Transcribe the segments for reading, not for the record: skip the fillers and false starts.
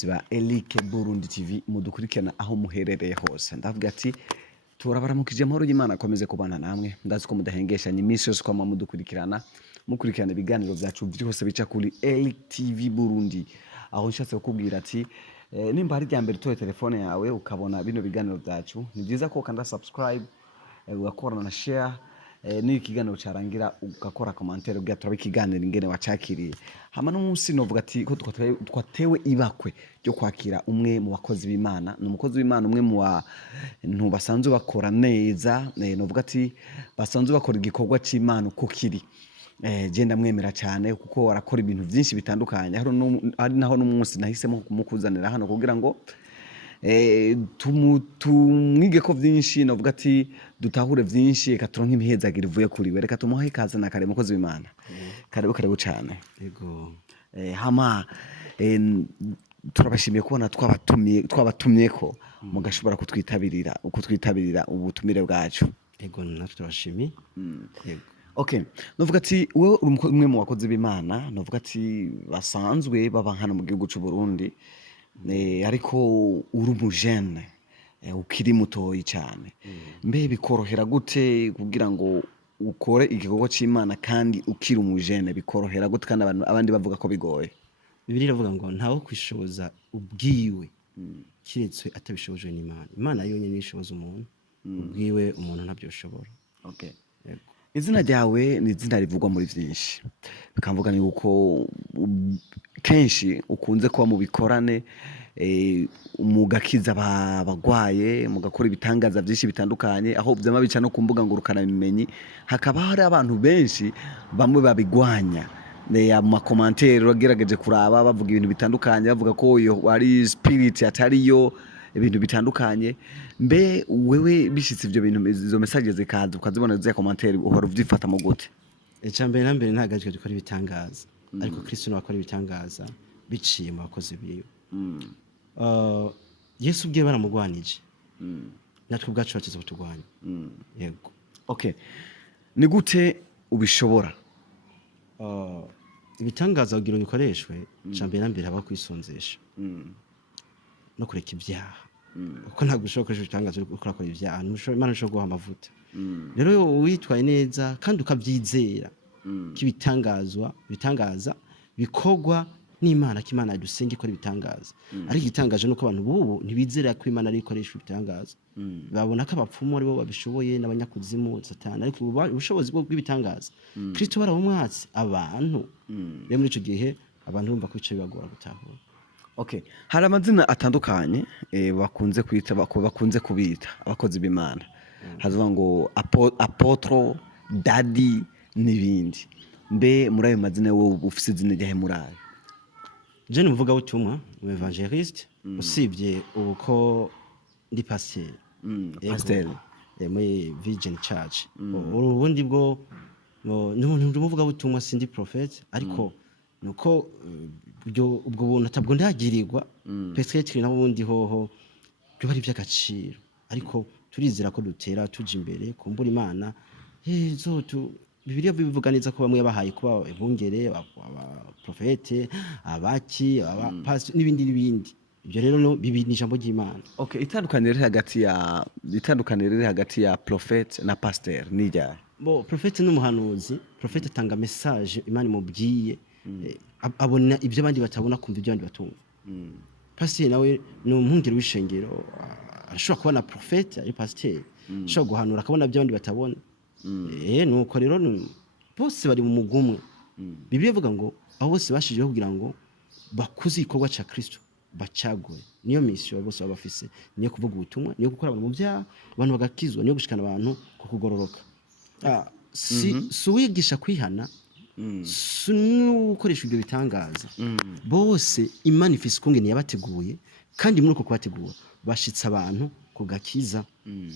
bakunzi ba Elike Burundi TV mudukurikirana aho muherereye hose. Ndavuga ati turabaramukije amahoro y'Imana akomeze kubana namwe. Ndazi ko mudahengeshanya iminsi yose kwa mudukurikirana ibiganiro byacu byose bica kuri Elike TV Burundi. Aho nshatse kukubwira ati nimba hari ryambere toye telefone yawe ukabona bino biganiro byacu, ni byiza ko ukanda subscribe, ugakora na share, ni ikiganiro cyarangira ugakora commentaire ugataba ikiganiro ingene wacakiriye. Hama n'umunsi novuga ati ko twatewe ibakwe ryo kwakira umwe mu bakozi b'Imana, n'umukozi w'Imana umwe mu bantu basanzwe bakora neza, novuga ati basanzwe bakora igikorwa cy'Imana uko kiri. Genda mwemera cyane kuko warakora ibintu byinshi bitandukanye. Ari naho n'umunsi nahisemo kumukuzanira hano kugira ngo tumwige ko byinshi, novuga ati dutahure byinshi, reka turonke imihezagiro ivuye kuri we. Reka tumuhe ikaze na kare mukozi w'Imana. Karibu cyane. Yego. Hama turabashimiye kubona twabatumye ko mugashobora kutwitabirira ubutumire bwacu. Yego, natwe turabashimiye. Yego. Okay, novuga ati wewe uri umwe mu bakozi b'Imana, novuga ati basanzwe baba hano mu gihugu cy'u Burundi, ariko uri umujene, ukiri mutoyi cyane. Mbe bikorohera gute kugira ngo ukore igikorwa cy'Imana kandi ukiri umujene? Bikorohera gute kandi abandi bavuga ko bigoye? Bibiliya iravuga ngo ntawo kwishoboza ubwiwe kiretse atabishobojwe n'Imana. Imana yonyine nishoboza umuntu, ubwiwe umuntu ntabyo ushobora. Okay. Yego. Izina ryawe ni izina rivugwa muri byinshi, bikamvuga ni uko kenshi ukunze kuba mu bikorane, mugakiza abagwaye, mugakora ibitangaza byinshi bitandukanye, aho byama bica no ku mbuga ngurukana bimenyi. Hakaba hari abantu benshi bamwe babigwanya, mu commentaire bagerageje kuraba bavuga ibintu bitandukanye, bavuga ko iyo ari spirit atariyo, ibintu bitandukanye. Mbe wewe bishitse ibyo bintu, izo messages zikaza ukazibona za commentaire, uhora uvyifata mu gute? Icambere nambere ntagajwe dukora ibitangaza, ariko Kristo n'abakora ibitangaza biciye mu bakozi biwe. Yesu ubwiye baramugwanije, natwe ubwacu bakiza kutugwanya. Yego. Okay, ni gute ubishobora? Ibitangaza kugira ngo bikoreshwe, icambere nambere haba kwisonzesha no kureka ibyaha. Uko ntabwo ushobora gukoresha ibitangaza uriko urakora ibyaha, Imana ishobora guha amavuta. Rero witwaye neza kandi ukabyizera ibitangaza bikorwa n'Imana, ko Imana yadusenga ikora ibitangaza. Ariko igitangaje nuko abantu bubu ntibizera ko Imana ari ikoresha ibitangaza. Babona ko abapfumu ari bo babishoboye n'abanyakuzimu, Satani. Ariko ubushobozi bw'ibitangaza Kristo barawumwatse abantu. Rero muri ico gihe abantu bumva ko ico bibagora gutahura. Okay, hari amazina atandukanye bakunze kubita abakozi b'Imana. Havuga ngo apôtre, daddy n'ibindi. Mbe muri ayo mazina wowe ufise izina ryahe muri ayo? Je n'uvuga ubutumwa, mu evangeliste, usibye ubuko ndi pasteur. Pasteur muri Virgin Church. Ubundi bwo n'uvuga ubutumwa, sindi prophet, ariko nuko ubwo buntu atabwo ndagirirwa peut-être nabo bundi hoho byo bari by'agaciro, ariko turizera ko dutera tuje imbere kumbura Imana. Bibiliya bivuga neza ko bamwe bahaye kuba ebungere, abaprofete, abaki, abapastor n'ibindi. Ibyo rero no bibiri ijambo ry'Imana. Okay, itandukaniro riri hagati ya prophet na pasteur ni ryari? Prophet n'umuhanuzi. Prophet atanga message Imana imubwiye, abona ibyo abandi batabona, kumva ibyo abandi batumva. Pasteur nawe ni umwungeri w'ishengero, ashobora kuba na prophet ari pasteur, ashobora guhanura akabona ibyo abandi batabona. Nuko rero bose bari mu mugumwe. Bibiliya ivuga ngo aho bose bashijeho kugira ngo bakuze igikorwa cya Kristo bacagoye. Niyo mission bose baba bafise, niyo kuvuga ubutumwa, niyo gukora abantu mu byaha, abantu bagakizwa, niyo gushikana abantu ku kugororoka. Suwigisha kwihana, nukoresha ibyo bitangaza. Bose Imana ifise kungene yabateguye, kandi muri uko kubategura bashitsa abantu kugakiza.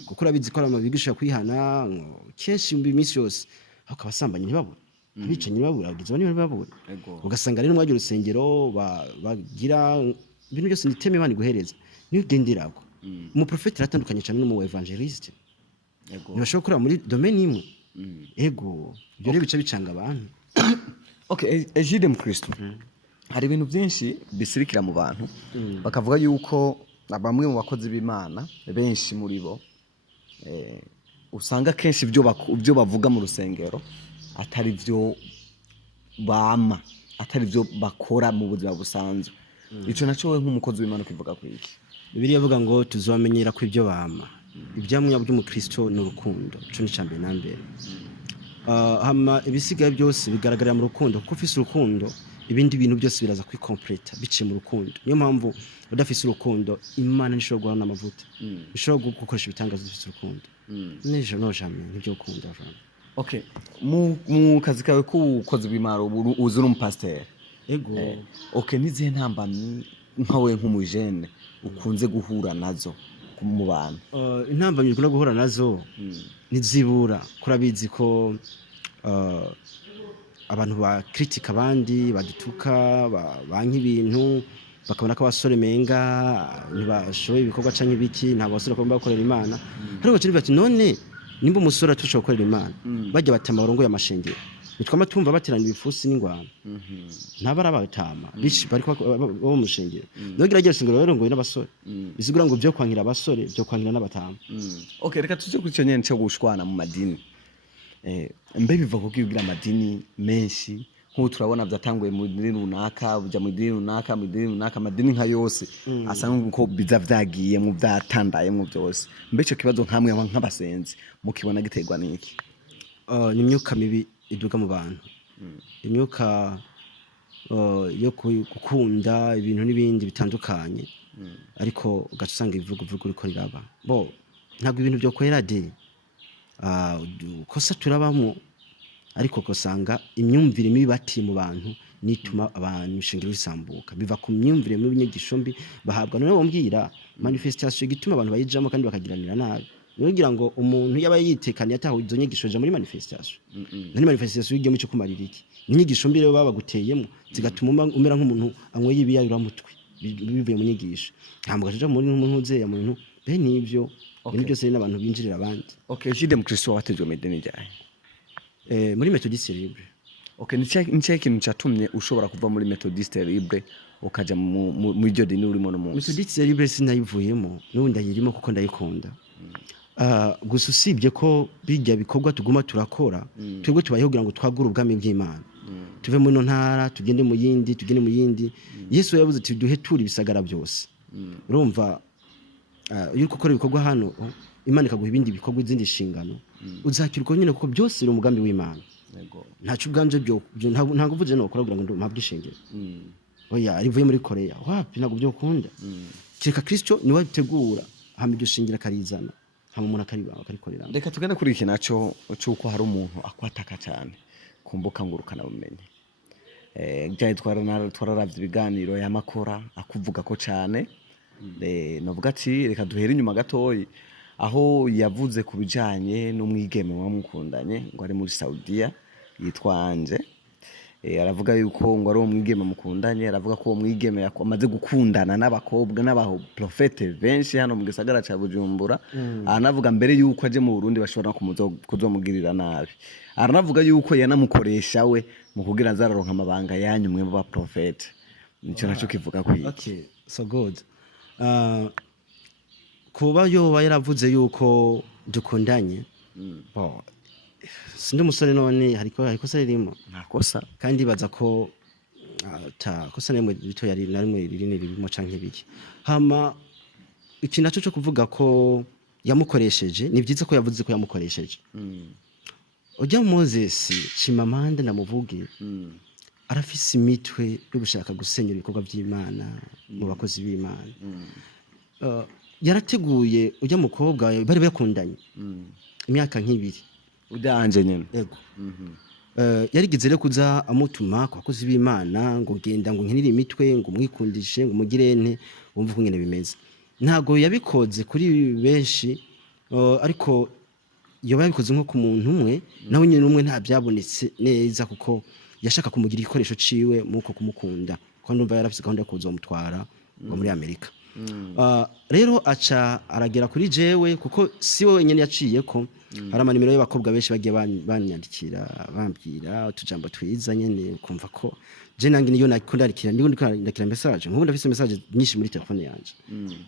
Kuko urabizi ko abantu bigisha kwihana kenshi mu minsi yose, bakabasambanya ntibabura, abicanyi ntibabura, abagizwa ntibabura. Ugasanga rero mwagira urusengero bagira ibintu byose niteme Imana iguhereza, niyo ugenderako. Umuprofeti aratandukanye cyane no mu evangeliste. Ntibashobora gukora muri domaine imwe. Ego, ibyo rero bica bicanga abantu. Okay, Égide Mukristu. hari ibintu byinshi bisirikira mu bantu bakavuga yuko bamwe mu bakozi b'Imana benshi muri bo usanga kenshi ibyo bavuga mu rusengero atari byo bama, atari byo bakora mu buzima busanzwe. Ico naco we nk'umukozi w'Imana kivuga ku iki? Bibiliya ivuga ngo tuzamenyera ko ibyo bama. Ibyamwe by'umukristo ni urukundo. Ico ni cyambere na mbere. Hama ibisigaye byose bigaragarira mu rukundo, kuko ufise urukundo ibindi bintu byose biraza kwikompleta biciye mu rukundo. Niyo mpamvu udafise urukundo Imana nishobora guhana amavuta, ishobora gukoresha ibitangazo dufise urukundo. Nejo no jamais nibyo ukunda vraiment. Okay, mu kazi kawe k'ubukozi bw'Imana uzuri umupasiteri. Ego. Okay, nizihe ntambamyi nkawe nk'umujene ukunze guhura nazo mu bantu? Intambamyi ukunda guhura nazo nizibura, kurabizi ko abantu ba critique abandi badutuka banki ibintu bakabona ko abasore menga ntibashoboye ibikorwa canke ibiki, nta basore ko bakorera Imana. Ariko cyo bati none nimba umusore atushobora gukorera Imana bajya batama barongo y'amashengero, bitwama tumva baterana ibifusi n'ingwano, ntabara batama bishi bariko bo mushengero. Nogira agiye singiro rero ngo n'abasore bisigura ngo byo kwankira abasore byo kwankira n'abatama. Okay, reka tuje kuri cyo nyene cyo gushwana mu madini. Mbe biva ko kigira amadini menshi nko turabona byatanguye mu dini runaka buja mu dini runaka amadini nka yose asanga ko biza vyagiye mu byatandaye mu byose. Mbe cyo kibazo nkamwe nk'abasenzi mukibona giterwa niki? Ni imyuka mibi iduka mu bantu, imyuka yo gukunda ibintu n'ibindi bitandukanye, ariko ugasanga ivuga uriko riraba bo ntabwo ibintu byo kwera de kosa turabamo, ariko kosanga imyumvire mibi bati mu bantu nituma abantu shingiro bisambuka biva ku myumvire mibi nyigisho mbi bahabwa. None bombwira manifestation gituma abantu bayijamo kandi bakagiranira nabi. Nugira ngo umuntu yaba yitekaniye ataho izo nyigisho je muri manifestation. Nani manifestation yigiye mu cyo kumarira iki? Inyigisho mbi rero baba guteyemo zigatuma umera nk'umuntu amwe yibiyayura mutwe bivuye mu nyigisho. Ntambuka je muri umuntu uzeye muntu be nivyo ibintu byose n'abantu binjirira abandi. Okay, Égide Mukristu watejwe medeni ryaye. Muri Methodiste libre. Okay, ni kintu cyatumye ushobora kuva muri Methodiste libre ukaja mu iryo dini urimo no munsi? Methodiste libre sinayivuyemo n'ubundi ndayirimo kuko ndayikunda. Gusa usibye ko bijya bikorwa tuguma turakora twebwe tubayeho kugira ngo twagure ubwami bw'Imana, tuve mu ntara tugende mu yindi. Yesu yavuze ati duhe turi bisagara byose. Urumva iyo ukora ibikorwa hano Imana ikaguha ibindi bikorwa izindi shingano uzakirwa nyine kuko byose iri umugambi w'Imana. Yego, ntacu bwanje byo ntabwo mvuje no kugira ngo mpabwe ishingiro. Oya arivuye muri Korea wapi ntabwo byo kunda. Kireka Kristo niwe ategura hama ibyo shingira karizana hama umuntu akarikorera. Reka tugende kuri iki naco cyuko hari umuntu akwataka cyane kumbuka ngurukana bumenye. Byaye twararavye ibiganiro yamakora akuvuga ko cyane. Novuga ati reka duhere inyuma gatoyi aho yavuze kubijanye n'umwigeme wamukundanye ngo ari muri Saudiya yitwa Anje. Aravuga yuko ngo ari umwigeme mukundanye, aravuga ko umwigeme yamaze gukundana n'abakobwa n'abaprofete benshi hano mu gisagara ca Bujumbura. Aranavuga mbere yuko aje mu Burundi bashobora kuzomugirira nabi. Aranavuga yuko yanamukoresha we mu kugira nzararonka amabanga yanyumwe mu baprofete. Nico naco kivuga ko iki? Okay, so good. Kuba yoba yaravuze yuko dukundanye sindi umusore none hariko se ririmo nta kosa, kandi baza ko ta kosa nemwe bito yari narimwe ririmo canke biki. Hama iki naco cyo kuvuga ko yamukoresheje ni byiza ko yavuze ko yamukoresheje. Ujya Moses Chimamanda namuvuge arafise imitwe yo gushaka gusenyera ibikorwa by'Imana mu bakozi b'Imana. Yarateguye ujya mukobwa bari bakundanye imyaka nk'ibiri udanje nyene. Yego. Yarigize rero kuza amutuma ku bakozi b'Imana ngo genda ngo nkinire imitwe ngo mwikundishe ngo mugirene wumva ko ngene bimeze. Ntago yabikoze kuri benshi, ariko iyo babikoze nko ku muntu umwe nawe nyine umwe nta byabonetse neza kuko yashaka kumugira igikoresho ciwe muko kumukunda ko ndumva yarafise gahunda yo kuzomutwara ngo muri Amerika. Rero aca aragera kuri jewe kuko si we wenyene yaciye ko hari amanimero y'abakobwa benshi bagiye banyandikira bambwira utujambo twiza nyene kumva ko je nange niyo nakundikira ndikira message nkubu ndafise message nyinshi muri telefone yanje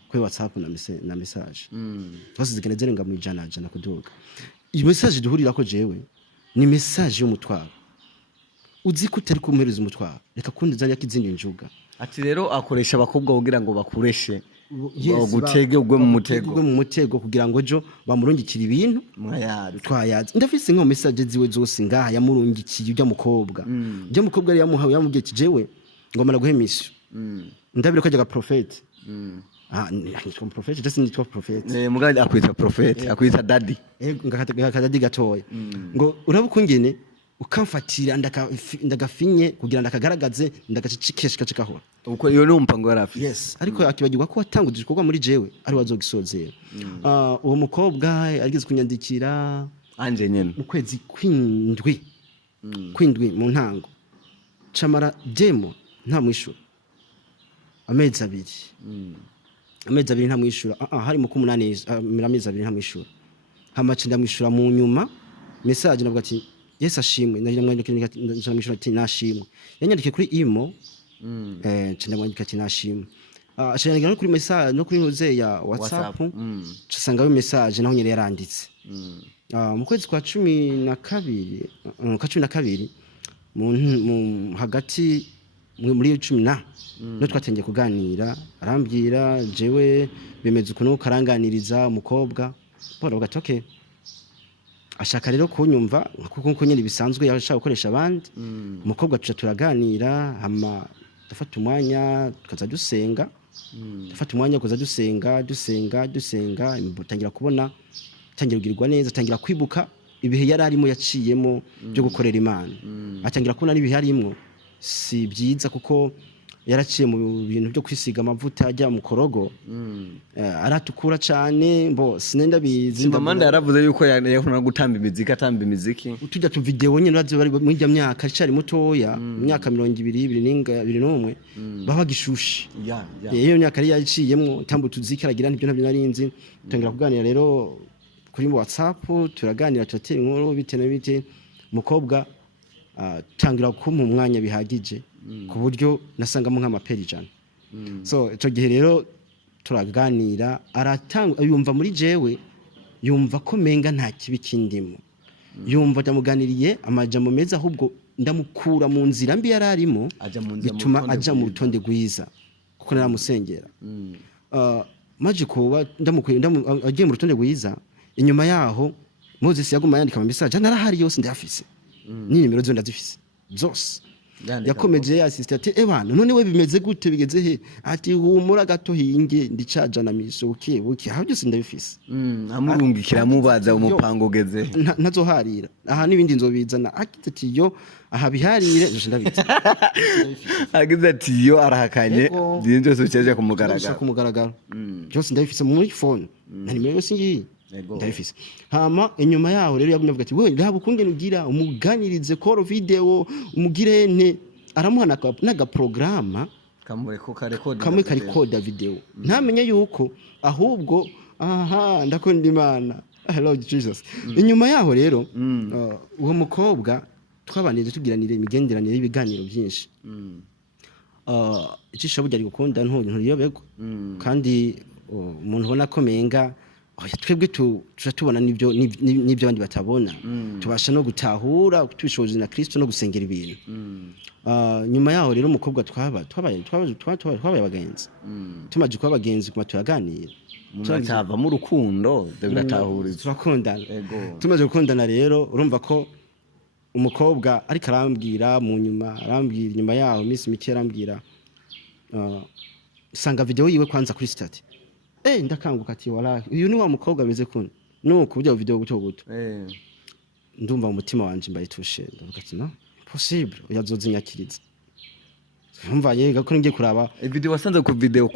kuri WhatsApp na message twose zigenezere nga mu ijana kuduga iyo message duhurira ko jewe ni message y'umutwaro uzi ko utari kumuhereza umutwaro reka kundi zanya kizindi njuga ati rero akoresha abakobwa kugira ngo bakureshe gutege ugwe mu mutego kugira ngo jo bamurungikira ibintu twayazi ndafise nko message ziwe zose ngaha yamurungikiye ujya mukobwa yari yamuhawe yamubwiye jewe ngomara guhemisha ndabire ko ajya prophet nitwa prophet just nitwa prophet mugandi akwita prophet akwita daddy ngakadadi gatoya ngo urabukungene ukamfatira ndagafinye kugira ndakagaragaze ndagacikesha kacikahora uko iyo numpa ngo yarafi yes ariko akibagirwa ko watanguje igikorwa muri jewe ari wazogisozera uwo mukobwa agize kunyandikira anje nyene mu kwezi kwindwi mu ntango camara demo nta mwishura amezi abiri nta mwishura hari mu kumunani amezi abiri nta mwishura hamace ndamwishura mu nyuma message navuga ati Yesu ashimwe ndamwandikira ati nashimwe yanyandikiye kuri imo ndamwandika ati nashimwe ashanyandikira no kuri message no kuri hoze ya WhatsApp cisanga yo message naho nyere yaranditse mu kwezi kwa 12 mu hagati muri 10 no twatengeye kuganira arambwira jewe bemeze ukuntu karanganiriza umukobwa bora ugatoke ashaka rero kunyumva kuko nyine bisanzwe yashaka gukoresha abandi umukobwa tuca turaganira hama dufata umwanya tukaza dusenga kuza dusenga tangira kubona tangira kugirirwa neza tangira kwibuka ibihe yari arimo yaciyemo byo gukorera Imana atangira kubona nibihe harimo si byiza kuko yaraciye mu bintu byo kwisiga amavuta ajya mu korogo aratukura cyane mbo sinenda bizi Chimamanda yaravuze yuko yakunda gutamba imiziki tujya tu video nyine bazo bari muri jya myaka cyari mutoya myaka 2021 baba gishushe iyo myaka yari yaciyemo tambu tuzikaragira nibyo ntabyo narinzi tangira kuganira rero kuri WhatsApp turaganira turatera inkuru bite mukobwa tangira kumpa umwanya bihagije ku buryo nasangamo nk'amaperi ijana so ico gihe rero turaganira aratanga yumva muri jewe yumva ko menga nta kibi kindimo yumva ndamuganiriye amajambo meza ahubwo ndamukura mu nzira mbi yararimo bituma aja mu rutonde rwiza kuko naramusengera maji kuba ndamukuye agiye mu rutonde rwiza inyuma yaho Moses yaguma yandika mu message narahari yose ndafise ni nimero zo ndazifise zose yakomeje assistant ebana none we bimeze gute bigeze he ati humura gato hinge ndicajana misoke buki ha byose ndabifise amurungikira mubaza umupango ugeze ntazoharira aha nibindi nzobizana ati yo aha biharire je ndabizi agize ati yo arahakanye dinzo soceje kumugaragara byose ndabifise muri phone na nimero yose ngiyi ndabifise hama inyuma yaho rero yagumye avuga ati wewe ndabo kungene ugira umuganirize call video umugirene aramuhana naga programa kamwe karekoda video ntamenye yuko ahubwo ndakunda Imana hello Jesus inyuma yaho rero uwo mukobwa twabanije tugiranire imigenderanire y'ibiganiro byinshi icisha burya ari gukunda nturiyoberwa kandi umuntu ubona ko menga twebwe tubona nibyo abandi batabona tubasha no gutahura tubishoboje na Kristo no gusengera ibintu nyuma yaho rero umukobwa twabaye abagenzi tumaje kuba abagenzi kuma turaganira turava mu rukundo biratahuriza turakundana tumaze gukundana rero urumva ko umukobwa ariko arambwira nyuma yaho Miss Mike arambwira sanga video yiwe kwanza kuri stat ndakanguka ati wala uyu ni wa mukobwa ameze kuno nuko byo video guto ndumva umutima wanje mbayitushe ndavuga ati no possible uyazozinyakiriza umva yega ko ngiye kuraba video wasanze ku video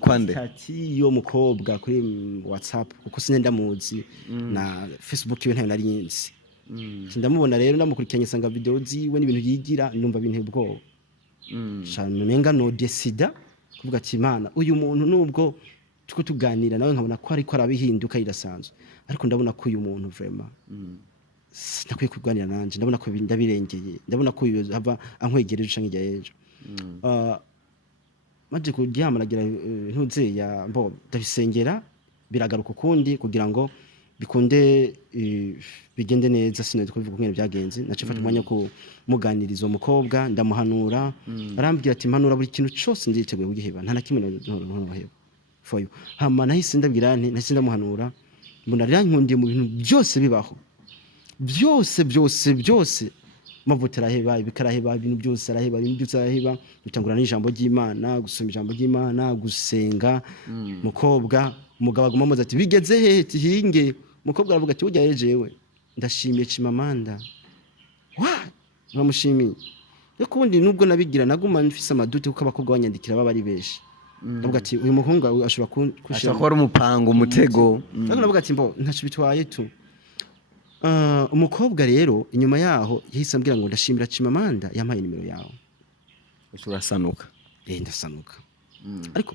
kwande ati yo mukobwa kuri WhatsApp kuko sinenda muzi na Facebook iwe ntayo nari nyinsi ndamubona rero ndamukurikiranye sanga video ziwe n'ibintu yigira ndumva bintu ubwo menga no decida kuvuga ati Imana uyu muntu nubwo tuko tuganira nawe nkabona ko ariko arabihinduka irasanzwe ariko ndabona ko uyu muntu vraiment sinakwiye kurwanira nanje ndabona ko ndabirengeye ndabona ko hava ankwegereje canke ijya ejo maje kuryama nagira ntuzeya mbo ndabisengera biragaruka ukundi kugira ngo bikunde bigende neza sinari kubivuga ngene byagenze nace mfata umwanya ko muganiriza umukobwa ndamuhanura arambwira ati mpanura buri kintu cyose nditeguye kugiheba nta nakimwe noheba for you hama nahise ndabwira nahise ndamuhanura mbona ryankundiye mu bintu byose bibaho byose mavuta araheba ibikaraheba ibintu byose araheba ibintu byose araheba bitangura n'ijambo ry'Imana gusoma ijambo ry'Imana gusenga mukobwa umugabo agumamuza ati bigeze hehe tihinge mukobwa aravuga ati ujya yejewe ndashimiye Chimamanda nkamushimiye yo kubundi nubwo nabigira naguma mfise amadute kuko abakobwa banyandikira baba ari beshi ndavuga ati uyu muhungu ashobora kushira ko ari umupango umutego ndavuga ati mbo ntacu bitwaye tu umukobwa rero inyuma yaho yahise ambwira ngo ndashimira Chimamanda yampaye nimero yawe urasanuka ndasanuka ariko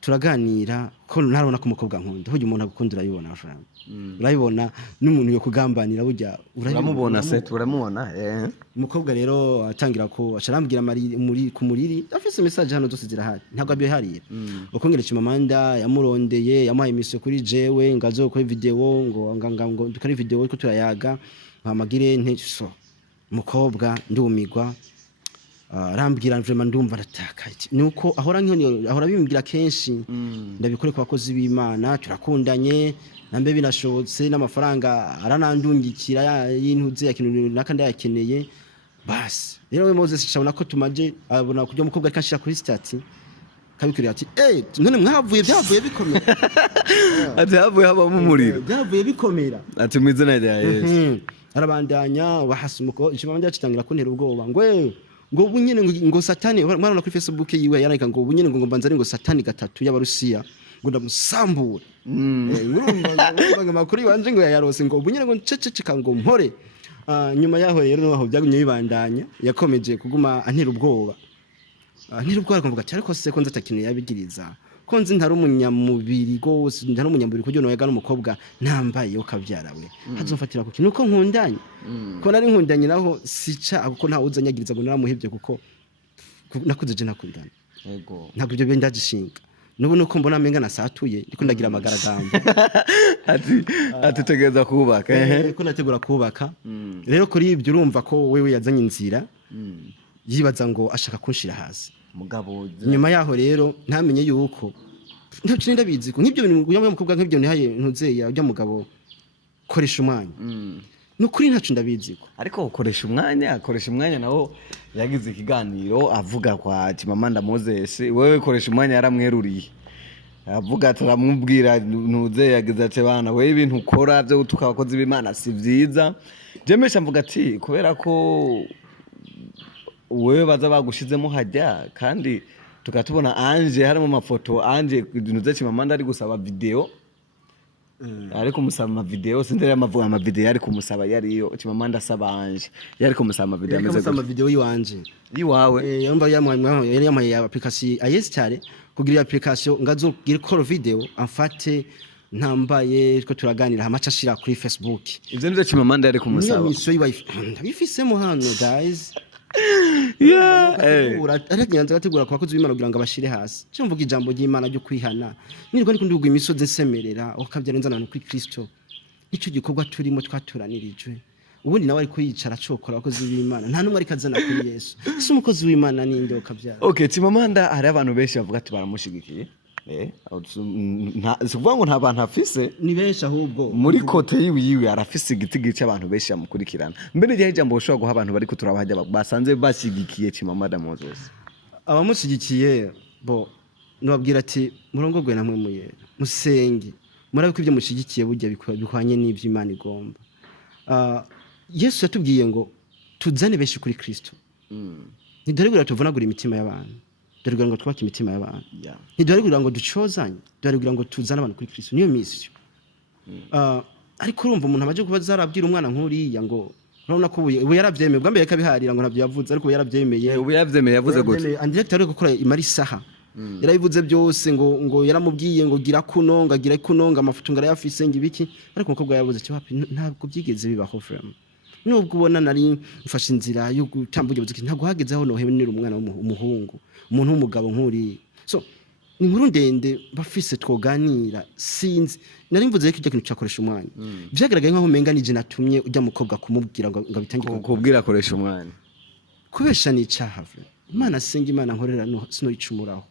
turaganira ko narabona ko umukobwa nkunda burya umuntu agukunda urayibona amafaranga urayibona n'umuntu yo kugambanira burya uramubona se turamubona umukobwa rero atangira ko acarambwira muri ku muriri afise message hano zose zirahari ntabwo abiye hariye ukongera Chimamanda yamurondeye yamuhaye imisyo kuri jewe ngazo ko video ngo dukari video ko turayaga mpamagire nteso umukobwa ndumigwa arambwira vraiment ndumva rataka nuko ahora bimbwira kenshi ndabikore ku bakozi b'Imana turakundanye nambe binashobotse n'amafaranga aranandungikira y'intuze yakintu nakandi yakeneye basi rero we Moses chabona ko tumaje abona kujya umukobwa kanshira kuri stati kabikuriye ati none mwavuye byavuye bikomera ati havuye haba mu muriro byavuye bikomera ati mwizina rya Yesu arabandanya bahasumuko Chimamanda yacitangira kuntera ubwoba ngo bunyene ngo satani mwarana kuri Facebook yiwe yarayika ngo bunyene ngo mbanza ngo satani gatatu y'abarusiya ngo ndamusambura ngurumva makuru wanje ngo yarose ngo bunyene ngo ceceka ngo mpore nyuma yaho rero naho byagumye bibandanya yakomeje kuguma antera ubwoba kumvuga cyari ko se ko nzatakintu yabigiriza ko nzi ntari umunyamubiri gose ntari umunyamubiri kujyo no yaga n'umukobwa ntambaye yo kavyarawe hazofatira ku kintu ko nkundanye ko nari nkundanye naho sica kuko nta uzanyagiriza ngo naramuhebye kuko nakuze je nakundana yego ntabwo ibyo benda gishinga nubu nuko mbona amenga nasatuye ndiko ndagira amagaragambo ati tegeza kubaka ko nategura kubaka rero kuri ibyo urumva ko wewe yazanye inzira yibaza ngo ashaka kunshira hasi mugabo nyuma yaho rero ntamenye yuko ntabyo ndabizi ko nk'ibyo bintu uyu mukobwa nk'ibyo ntihaye ntuzeye ujya mugabo koresha umwanya nukuri ntacu ndabizi ko ariko akoresha umwanya nawo yagize ikiganiro avuga kwa Chimamanda Moses wewe koresha umwanya yaramweruriye avuga turamubwira ntuzeye yagize ati bana wewe ibintu ukora byo tukabakozi b'Imana si vyiza jemesha mvuga ati kubera ko wewe baza bagushizemo hajya kandi tukatubona anje harimo amafoto anje ntuze Chimamanda ari gusaba video ariko musaba amavideo sindere amavideo yari kumusaba yariyo Chimamanda asaba anje yari kumusaba amavideo ameze gutya amavideo yiwanje yiwawe yamba yamaye application ayesitare kugira application ngazogire call video amfate ntambaye ko turaganira hamacha shira kuri Facebook ivyo nivyo Chimamanda yari kumusaba niyo miso yiwa ndabifisemo hano guys aragenda gategura kwa bakozi b'Imana kugira ngo abashire hasi cyo mvuga ijambo ry'Imana ryo kwihana nirwo ndi kunduga imisozi nsemerera okabyara nzana kuri Kristo icyo gikorwa turimo twaturanirijwe ubundi nawe ari kuyicara cokora abakozi b'Imana nta numwe ari kazana kuri Yesu si umukozi w'Imana ninde okabyara okay Chimamanda hari abantu benshi bavuga ati baramushigikiye kuvuga ngo nta bantu afise ni benshi ahubwo muri kote yiwe arafise igiti gice abantu benshi yamukurikirana mbere igihe ijambo ushobora guha abantu bari kuturabahajya basanze bashyigikiye Chimamanda Moses abamushyigikiye bo nubabwira ati murongogwe namwe muye musenge murabe ko ibyo mushigikiye burya bikwanye n'ibyo Imana igomba Yesu yatubwiye ngo tuzane benshi kuri Kristo ntidore gura tuvunagura imitima y'abantu dore ngo twubake imitima y'abantu ntidore gura ngo ducozanye dore gura ngo tuzane abantu kuri Kristo niyo mission ariko urumva umuntu amaje kuba zarabwira umwana nk'uriya ngo urabona ko ubu yarabyemeye bwa mbere kabiharira ngo nabyo yavuze ariko yarabyemeye yavuze gute and director ari gukora imari saha yarabivuze byose ngo yaramubwiye ngo gira kuno ngo agira kuno ngo amafutu ngara yafise ngibiki ariko umukobwa yavuze ati wapi ntabwo byigeze bibaho frame nubwo ubona nari mfashe inzira yo gutambuka ubuziki ntabwo hageze aho nohebenera umwana w'umuhungu umuntu w'umugabo nk'uri so ni inkuru ndende bafise twoganira sinzi nari mvuze ko ijya kintu cyakoresha umwanya byagaragaye nkaho umenga nije natumye ujya mukobwa kumubwira ngo bitangire kubwira akoresha umwanya kubesha ni icyaha Imana senga Imana nkorera sino icumuraho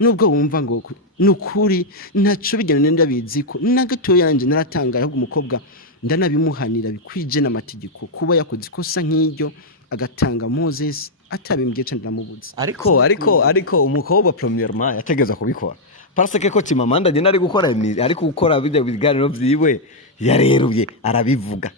nubwo wumva ngo nukuri ntaco bigene ndabizi ko nagato yanje naratangaye ahubwo umukobwa ndanabimuhanira bikwije n'amategeko kuba yakoze ikosa nk'iryo agatanga Moses atabimbwiye cyane ndamubuza ariko umukobwa premièrement yategeza kubikora parce que ko Chimamanda nyene ari gukora biganiro vyiwe yareruye arabivuga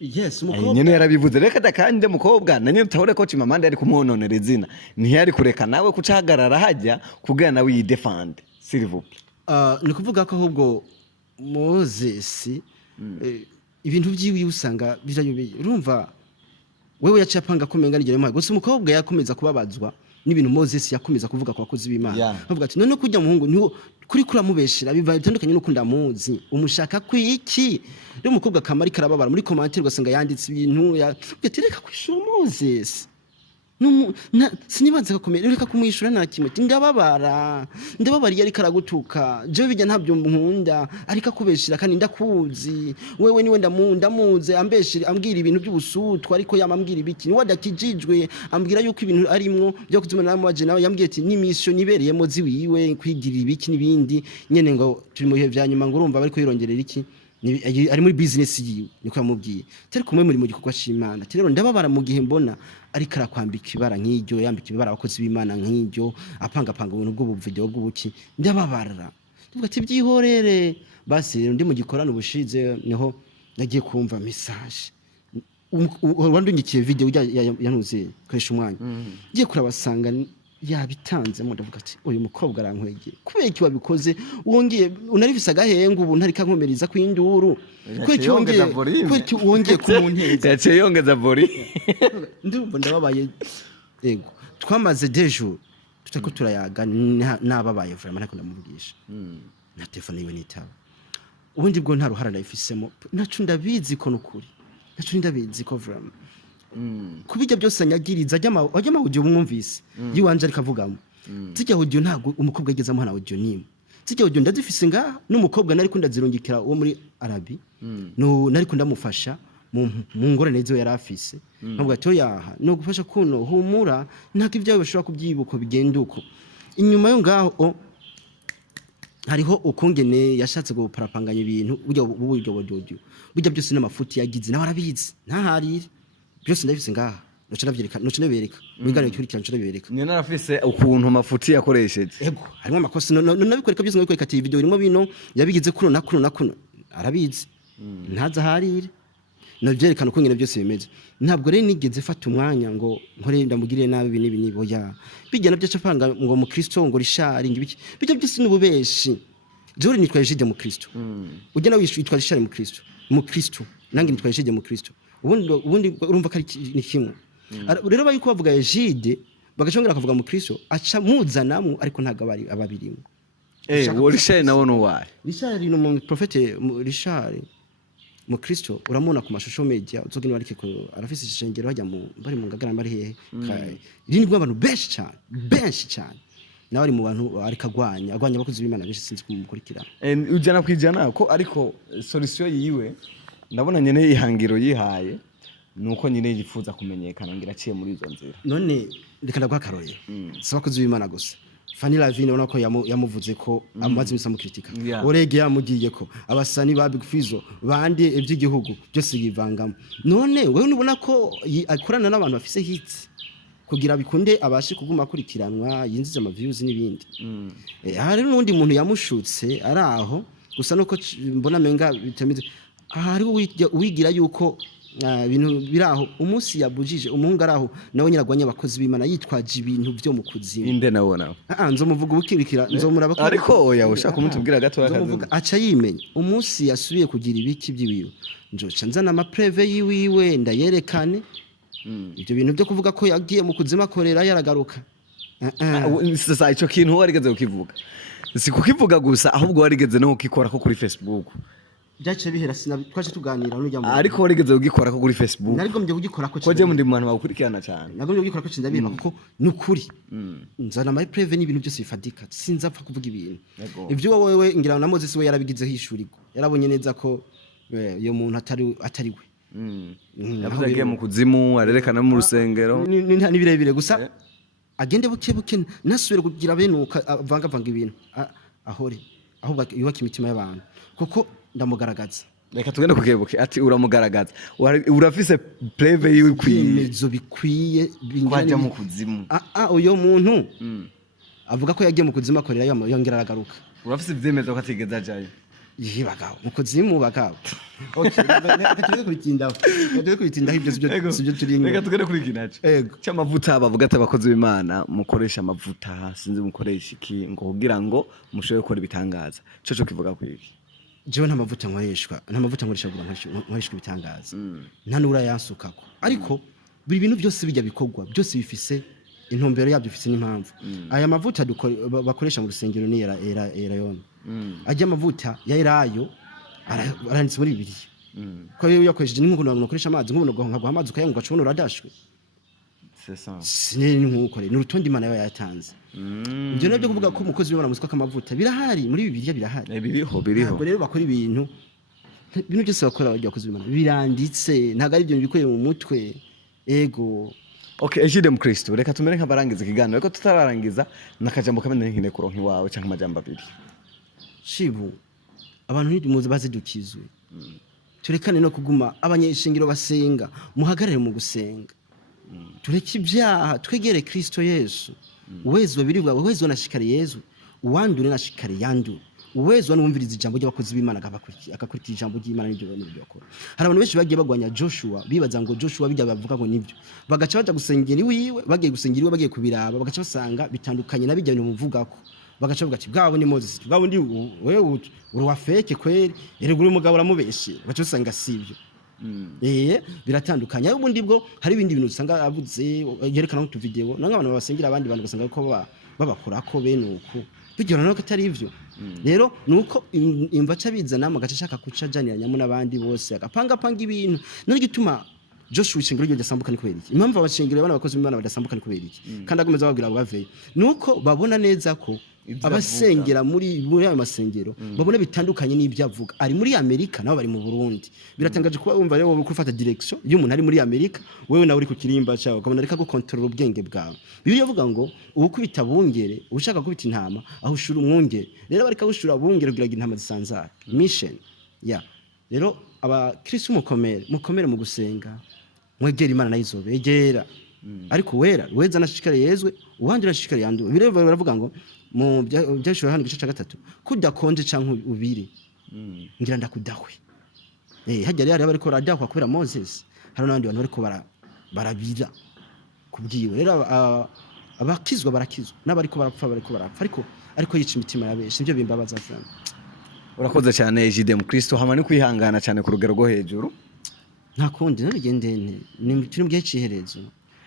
yes umukobwa nyene yarabivuze reka dakande mukobwa nanye utahure ko Chimamanda yari kumononera izina ntiyari kureka nawe kucahagarara hajya kugira nawe yidefend s'il vous plaît ni kuvuga ko ahubwo Moses ibintu vyiwe usanga birayobeye urumva wewe yacapanga komenga nigere mwa gusa umukobwa yakomeza kubabazwa n'ibintu Moses yakomeza kuvuga kwa bakozi b'Imana avuga ati none kujya muhungu niho kuri kuramubeshera biva bitandukanye no kunda muzi umushaka kwiki rero umukobwa kamari karababara muri commentaire ugasanga yanditse ibintu yatereka kwishura Moses sinibanze gakomeye reka kumwishura nta kimwe ndababariye ariko aragutuka je bijya ntabyo nkunda ariko akubeshira kandi ndakuzi wewe niwe ndamuze ambeshira ambwira ibintu by'ubusutwa ariko yamambwira ibiki niwe adakijijwe ambwira yuko ibintu arimwo byo kuzumana n'amaje nawe yambwiye ati ni mission ibereyemo ziwiwe kwigirira ibiki nibindi nyene ngo turi mu bihe vya nyuma ngo urumva bari ko yirongerera iki ari muri business yiwe niko yamubwiye tari kumwe muri mu gikorwa cy'Imana rero ndababara mu gihe mbona ariko arakwambika ibara nk'iryo yambika ibara abakozi b'Imana nk'iryo apanga ubuntu bwo video bw'ubuki ndababara tuvuga ati byihorere basi rero ndi mu gikorano ubushize niho nagiye kumva message wandungikiye video yanuze kwesha umwanya giye kurabasanga yabitanze mu ndavuga ati uyu mukobwa arankwegeye kubera iki wabikoze wongeye unarifisa gahenga ubu ntari kankomereza kw'induru kweki wongeye kumunteza yace yongeza bori ndumva ndababaye yego twamaze dejo tutako turayaga nababaye vraiment ntako ndamuvugisha na telefone yiwe nitaba ubundi bwo nta ruhara ndayifisemo nacu ndabizi ko nukuri nacu ndabizi ko vraiment kubijya byose anyagiriza ajya audio umwumvise yiwanje ariko avugamo zijya audio ntabwo umukobwa yigezamo hana audio nimwe zijya audio ndazifise ngaha n'umukobwa nari kunda zirungikira wo muri Arabi no nari kunda mufasha mu ngorane zo yarafise ntabwo ati yaha no gufasha kuno humura ntako ibyawe bashobora kubyibuko bigenda uko inyuma yo ngaho hariho ukungene yashatse guparapanganya ibintu buryo audio buryo byose n'amafuti yagize nawe arabizi ntaharire byose ndabise ngaha noce nabereka wigane cyurikira noce nabereka ni narafise ukuntu mafuti yakoresheje ego harimo amakosa nabikoreka byose nabikoreka ati video irimo bino yabigize kuno na kuno arabizi ntaza harire nabyerekana uko ngene byose bimeze ntabwo rero nigeze fata umwanya ngo nkore ndamugirire nabi ibintu nibo ya bijya nabyo cyapanga ngo Mukristo ngo rishari ngibiki bijya byose n'ububeshi jori nitwa Égide Mukristu ujya nawe witwa rishari Mukristo nange nitwa Égide Mukristu ubundi urumva ko ni kimwe rero bayiko bavuga Égide bagashongera akavuga Mukristo aca muzanamo ariko ntago ababirimo uwo rishari nawo n'uwari rishari ni umuntu profete rishari Mukristo uramubona ku mashusho media uzogene barike ko arafise ishengero hajya bari mu ngagara bari hehe iri nibwo abantu benshi cyane nawe ari mu bantu ariko agwanya abakozi b'Imana benshi sinzi kumukurikira ujana kwijana ko ariko solution yiwe ndabona nyene ihangiro yihaye nuko nyene yifuza kumenyekana ngira aciye muri izo nzira none reka ndagwakaroye sabakozi b'Imana gusa Fanny Lavine ubona ko yamuvuze ko amazi misa mukritika orege yamugiye ko abasani ba Big Fizo bandi iby'igihugu byose yivangamo none wewe nubona ko akorana n'abantu bafise hits kugira bikunde abashe kuguma kurikiranwa yinjiza ama views n'ibindi hari n'undi muntu yamushutse araho gusa nuko mbona menga bitamize hari wigira yuko ibintu biraho umunsi yabujije umuhungu araho nawe nyiragwanya abakozi b'Imana yitwaje ibintu byo mu kuzimu inde nabona nzomuvuga ubukirikira nzomuraba ko ariko oya ushaka kumutubwira gato akavuga aca yimenya umunsi yasubiye kugira ibiki by'ibiyo njoca nzana ama preve yiwiwe ndayerekane ibyo bintu byo kuvuga ko yagiye mu kuzima korera yaragaruka sasa ico kintu warigeze ukivuga si kukivuga gusa ahubwo warigeze no ukikora ko kuri Facebook byace bihera twaje tuganira n'ujya mu ariko warigeze ugikora ko kuri Facebook narigombye kugikora ko je mundi muntu bakurikirana cyane nagombye kugikora ko cindabiha kuko nukuri nzana my preve n'ibintu byose bifadika sinzapfa kuvuga ibintu ivyo wowe ngira na Moses we yarabigizeho ishurigo yarabonye neza ko iyo muntu atari we yavuze mu kuzimu arerekana mu rusengero ni birebire gusa agende buke nasubire kugira benuka avanga ibintu ahore aho yubaka imitima y'abantu kuko ndamugaragaza reka tugende kukebuke ati uramugaragaza urafise preve y'ikwiyemezo bikwiye bingana mu kuzimu uyo muntu avuga ko yagiye mu kuzimu akorera yongera aragaruka urafise ibyemezo ko atigeze ajayo bagabo mu kuzimu bagabo okay reka kuritindaho ibyo sibyo turi reka tugende kuri kinacho cy'amavuta bavuga ati abakozi b'Imana mukoresha amavuta sinzi mukoresha iki ngo kugira ngo mushobe gukora ibitangaza cyo kivuga kwiki jewe nta mavuta nkoresha nkoresha ibitangaza nta nura yansukako ariko buri bintu byose bijya bikorwa byose bifise intumbero yabyo bifise n'impamvu aya mavuta bakoresha mu rusengero ni era yona ajya amavuta ya erayo aranditse muri Bibiliya ko iyo yakoresheje n'inkungu nakoresha amazi nk'ubu nkaguha amazi ukayanga ucubona uradashwe c'est ça sinene nk'uko rero n'urutonde Imana yatanze ibyo nabyo kuvuga ko umukozi w'Imana musika kamavuta birahari muri Bibiliya birahari biriho rero bakora ibintu byose bakora abakozi b'Imana biranditse ntago ari ibyo bikoye mu mutwe ego Okay, Égide Mukristu reka tumere nk'abarangiza ikiganiro ariko tutararangiza nakajambo kamene nkine kuronka iwawe cyangwa amajambo abiri shibu abantu ntimuze bazidukizwe turekane no kuguma abanyeshingiro basenga muhagarare mu gusenga tureke ibyaha twegere Kristo Yesu uwezwe biribwa uwezwe nashikare Yesu uwandure nashikare yandu uwezwe numviriza ijambo ry'abakozi b'Imana agakurikira ijambo ry'Imana n'ibyo byo bakora hari abantu benshi bagiye bagwanya Joshua bibaza ngo Joshua bijya bavuga ngo nibyo bagaca baja gusengera iwiwe bagiye gusengera iwe bagiye kubiraba bagaca basanga bitandukanye nabijya bintu muvugako bagaca bavuga ati bwabo ni Moses bwabo ndi wewe uri wa fake kweri ere guri umugabo uramubeshye bagaca basanga sivyo biratandukanye ubundi bwo hari ibindi bintu usanga avuze yerekana mu video n'abantu babasengera abandi bantu basanga ko babakora ko bene uko bigera no katari ivyo rero nuko imvaca bizana mu gace shaka kucajaniranya mu nabandi bose agapanga ibintu no gituma Joshua ishingiro ryo dasambuka ni kubera iki impamvu abashingiro bana abakozi b'Imana badasambuka ni kubera iki kandi agomeza babwira baveye nuko babona neza ko abasengera muri ayo masengero babona bitandukanye n'ibyo avuga ari muri Amerika nabo bari mu Burundi biratangaje kuba wumva rero gufata direction y'umuntu ari muri Amerika wewe nawe uri ku kirimba cyawe ukabona reka gukontrola ubwenge bwawe Bibiliya ivuga ngo ubukubita bungere ushaka kubita intama aho ushura umwungere rero bareka gushura bungere kugira intama zisanzara mission rero abakristo mukomere mu gusenga mwegera Imana nayizobegera ariko weza nashikare Yezwe uwandira nashikare yandu bireva baravuga ngo mu byashura hano gice cya 3 kudakonje canke ubiri ngira ndakudahwe hajya rero bariko radahwa kubera Moses hari n'abandi bantu bariko barabira kubwiwe rero abakizwa barakizwa n'abariko barapfa ariko yica imitima yabeshi nivyo bimbabaza cyane urakoze cyane Égide Mukristu hama ni kwihangana cyane ku rugero rwo hejuru nta kundi nabigendene ni turi mu gihe ciherezo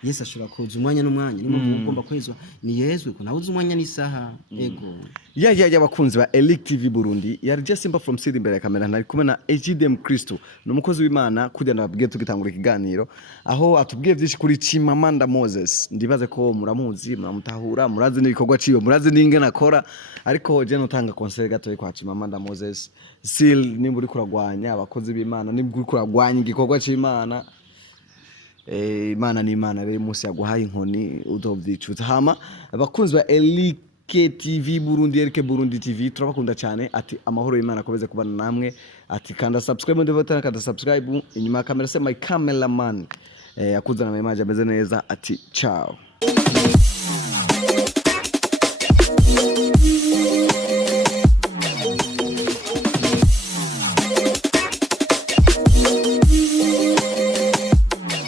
Yesu ashobora kuza umwanya n'umwanya nimwe ugomba kwezwa ni Yesu ko nawuze umwanya n'isaha ego y'abakunzi ba Elite TV Burundi yari just simple from sitting imbere ya kamera nari kumwe na Égide Mukristu n'umukozi w'Imana kugira nababwiye tugitangura ikiganiro aho atubwiye byinshi kuri Chimamanda Moses ndibaze ko muramuzi muramutahura murazi n'ibikorwa ciwe murazi n'ingene akora ariko je notanga conseil gato kwa Chimamanda Moses sil nimba uri kuragwanya abakozi b'Imana nimba uri kuragwanya igikorwa c'Imana Imana ni Imana rero musi yaguhaye inkoni udovyicuza hama abakunzi ba Elite TV Burundi TV turabakunda cyane ati amahoro y'Imana akomeze kubana namwe ati kanda subscribe ndivyo kanda subscribe inyuma ya kamera se my cameraman yakuzana image ameze neza ati ciao